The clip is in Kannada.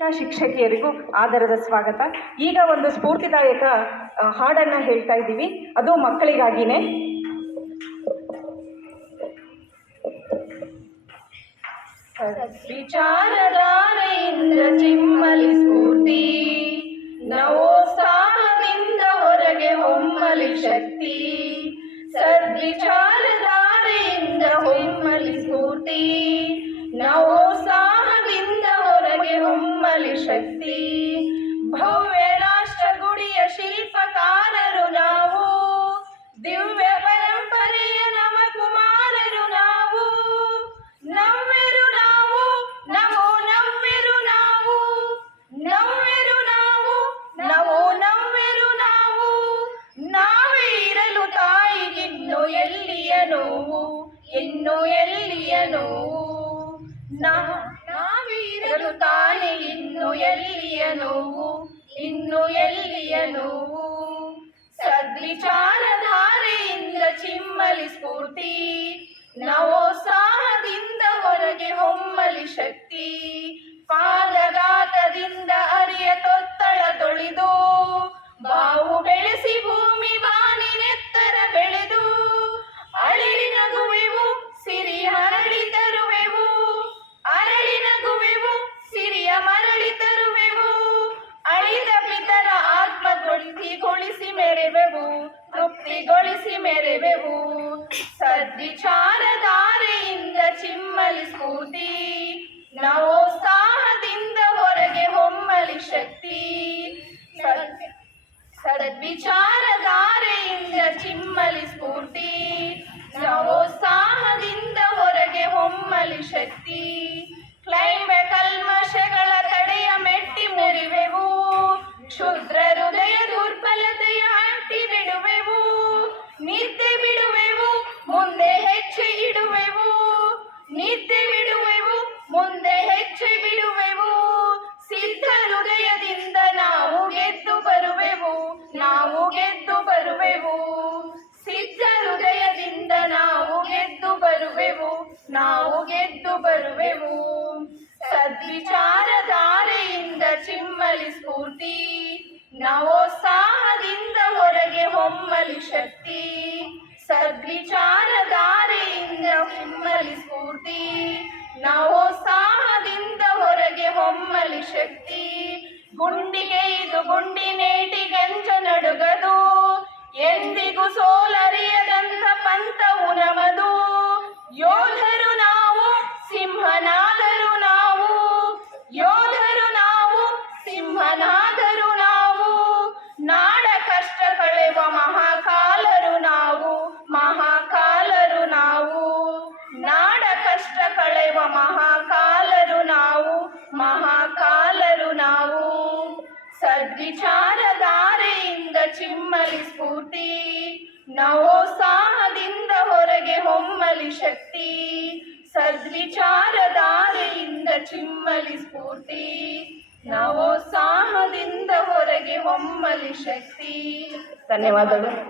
ಶಿಕ್ಷಕಿಯರಿಗೂ ಆದರದ ಸ್ವಾಗತ. ಈಗ ಒಂದು ಸ್ಫೂರ್ತಿದಾಯಕ ಹಾಡನ್ನು ಹೇಳ್ತಾ ಇದ್ದೀವಿ, ಅದು ಮಕ್ಕಳಿಗಾಗಿನೇ. ವಿಚಾರಧಾರೆಯಿಂದ ಚಿಮ್ಮಲಿ ಸ್ಫೂರ್ತಿ, ನವೋತ್ಸಾಹದಿಂದ ಹೊರಗೆ ಹೊಮ್ಮಲಿ ಶಕ್ತಿ. ಸದ್ವಿಚಾರಧಾರೆಯಿಂದ ಹೊಮ್ಮಲಿ ಸ್ಫೂರ್ತಿ, ನವೋತ್ಸಾಹದಿಂದ ಹೊರಗೆ ಹೊಮ್ಮಲಿ ಶಕ್ತಿ. ಭವ್ಯ ರಾಷ್ಟ್ರ ಗುಡಿಯ ಶಿಲ್ಪಕಾರರು ನಾವು, ದಿವ್ಯ ಪರಂಪರೆಯ ನವ ಕುಮಾರರು ನಾವು. ನವ್ಯರು ನಾವು, ನವೋ ನವ್ಯರು ನಾವು, ನವ್ಯರು ನಾವು, ನವೋ ನವ್ಯರು ನಾವು. ನಾವೇ ಇರಲು ತಾಯಿಗಿನ್ನು ಎಲ್ಲಿಯ ನೋವು, ಇನ್ನು ಎಲ್ಲಿಯ ನೋವು. ನಾವೇ ಇರಲು ತಾಯಿಗಿನ್ನು ಎಲ್ಲಿಯ ನೋವು, ಇನ್ನು ಎಲ್ಲಿಯ ನೋವು. ಸದ್ವಿಚಾರಧಾರೆಯಿಂದ ಚಿಮ್ಮಲಿ ಸ್ಫೂರ್ತಿ, ನವೋತ್ಸಾಹದಿಂದ ಹೊರಗೆ ಹೊಮ್ಮಲಿ ಶಕ್ತಿ. ಪಾದಘಾತದಿಂದ ಅರಿಯ ತೊತ್ತಳ ತೊಳೆದು, ಬಾವು ಬೆಳೆಸಿ ಭೂಮಿ ಬಾನಿನೆತ್ತರ ಬೆಳೆದು, ಅರಳಿ ನಗುವೆವು ಸಿರಿಯ ಮರಳಿ ತರುವೆವು, ಅರಳಿ ನಗುವೆವು ಸಿರಿಯ ಮರಳಿ ತರುವೆವು. ಅಳಿದ ಪಿತರ ಆತ್ಮ ತೃಪ್ತಿಗೊಳಿಸಿ ಮೆರೆವೆವು, ತೃಪ್ತಿಗೊಳಿಸಿ ಮೆರೆವೆವು. ಸದ್ವಿಚಾರಧಾರೆಯಿಂದ ಚಿಮ್ಮಲಿ ಸ್ಫೂರ್ತಿ, ನವೋತ್ಸಾಹದಿಂದ ಹೊರಗೆ ಹೊಮ್ಮಲಿ ಶಕ್ತಿ. ಸದ್ವಿಚಾರಧಾರೆಯಿಂದ ಚಿಮ್ಮಲಿ ಸ್ಫೂರ್ತಿ, ನವೋತ್ಸಾಹದಿಂದ ಹೊರಗೆ ಹೊಮ್ಮಲಿ ಶಕ್ತಿ. ಕ್ಲೈಂಬ ಕಲ್ಮಶಗಳ ತಡೆಯ ಮೆಟ್ಟಿ ಮುರಿವೆವು, ಕ್ಷುದ್ರ ಹೃದಯ ದುರ್ಬಲತೆಯ ಹಟ್ಟಿ ಬಿಡುವೆವು. ನಿದ್ದೆ ಬಿಡುವೆವು, ಮುಂದೆ ಹೆಜ್ಜೆ ಇಡುವೆವು, ನಿದ್ದೆ ಬಿಡುವೆವು, ಮುಂದೆ ಹೆಜ್ಜೆ ಬಿಡುವೆವು. ಸಿದ್ಧ ಹೃದಯದಿಂದ ನಾವು ಗೆದ್ದು ಬರುವೆವು, ನಾವು ಗೆದ್ದು ಬರುವೆವು. ಸಿದ್ಧ ಹೃದಯದಿಂದ ನಾವು ಗೆದ್ದು ಬರುವೆವು, ನಾವು ಗೆದ್ದು ಬರುವೆವು. ಸದ್ವಿಚಾರಧಾರೆಯಿಂದ ಚಿಮ್ಮಲಿ ಸ್ಫೂರ್ತಿ, ನವೋತ್ಸಾಹದಿಂದ ಹೊರಗೆ ಹೊಮ್ಮಲಿ ಶಕ್ತಿ. ಸದ್ವಿಚಾರಧಾರೆಯಿಂದ ಚಿಮ್ಮಲಿ ಸ್ಫೂರ್ತಿ, ನವೋತ್ಸಾಹದಿಂದ ಹೊರಗೆ ಹೊಮ್ಮಲಿ ಶಕ್ತಿ. ಗುಂಡಿಗೆ ಇದು ಗುಂಡಿನೇಟಿ ಗಂಜ ನಡುಗದು, ಎಂದಿಗೂ ಸೋಲರಿಯದಂಥ ಪಂಥವು ನಮದು. ಯೋಧರು ನಾವು, ಸಿಂಹನಾದರು ನಾವು, ಯೋಧರು ನಾವು, ಸಿಂಹನಾದರು ನಾವು. ನಾಡ ಕಷ್ಟ ಕಳೆವ ಮಹಾಕಾಲರು ನಾವು, ಮಹಾಕಾಲರು ನಾವು. ನಾಡ ಕಷ್ಟ ಕಳೆವ ಮಹಾಕಾಲರು ನಾವು, ಮಹಾಕಾಲರು ನಾವು. ಸದ್ವಿಚಾರಧಾರೆಯಿಂದ ಚಿಮ್ಮಲಿ ಸ್ಫೂರ್ತಿ, ನವೋತ್ಸಾಹದಿಂದ ಹೊರಗೆ ಹೊಮ್ಮಲಿ ಶಕ್ತಿ. ಸದ್ವಿಚಾರಧಾರೆಯಿಂದ ಚಿಮ್ಮಲಿ ಸ್ಫೂರ್ತಿ, ನವೋತ್ಸಾಹದಿಂದ ಹೊರಗೆ ಹೊಮ್ಮಲಿ ಶಕ್ತಿ. ಧನ್ಯವಾದಗಳು.